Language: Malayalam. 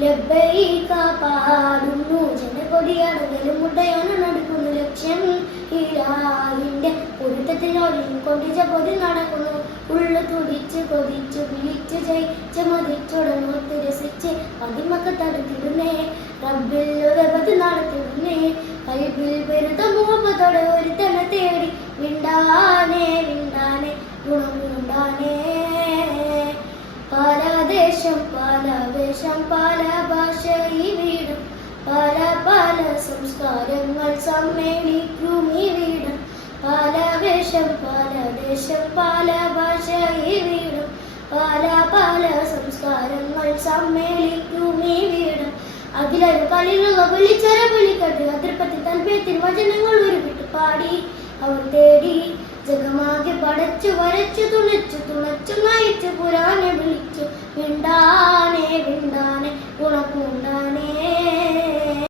ലബ്ബൈക പാടുന്നു ജനകൊടിയാണെങ്കിലും മുട്ടയാണ് നടക്കുന്നു ലക്ഷ്യം ഇലാഹിന്റെ പൊരുത്തത്തിനോടും കൊണ്ടിച്ച പൊതി നടക്കുന്നു ഉള്ളു തുടിച്ച് കൊതിച്ചു വിളിച്ചു ജയിച്ച് മതിച്ചുടനോത്ത് രസിച്ച് പതിമക്ക് തടുത്തിടുന്നേ റബ്ബിൽ ഉദബത്ത് നടത്തിടുന്നേ കൽബിൽ വെറുത മുഹബത്തോടെ ഒരു തന്നെ തേടി വിണ്ടാനേ വിണ്ടാനേ ഗുണമുണ്ടാനേ പല ദേശം പല വേഷം പല ഭാഷ ഈ വീടും പല പല സംസ്കാരങ്ങൾ സമ്മേളിക്കും ഈ വീടും പല വേഷം പല ദേശം പല ഭാഷ ഈ വീടും പല പല സംസ്കാരങ്ങൾ സമ്മേളിക്കും ഈ വീടും അതിലൊരു കളിലുള്ള വിളിച്ചര വിളിക്കട്ട് അതിർപ്പത്തി തൽപേത്തിൽ വചനങ്ങൾ ഉരുവിട്ട് പാടി അവർ തേടി ജഗമാകെ പടച്ചു വരച്ചു തുണച്ചു നയിച്ചു പുരാനെ വിളിച്ചു വിണ്ടാനെ വിണ്ടാനെ ഗുണപ്പൂ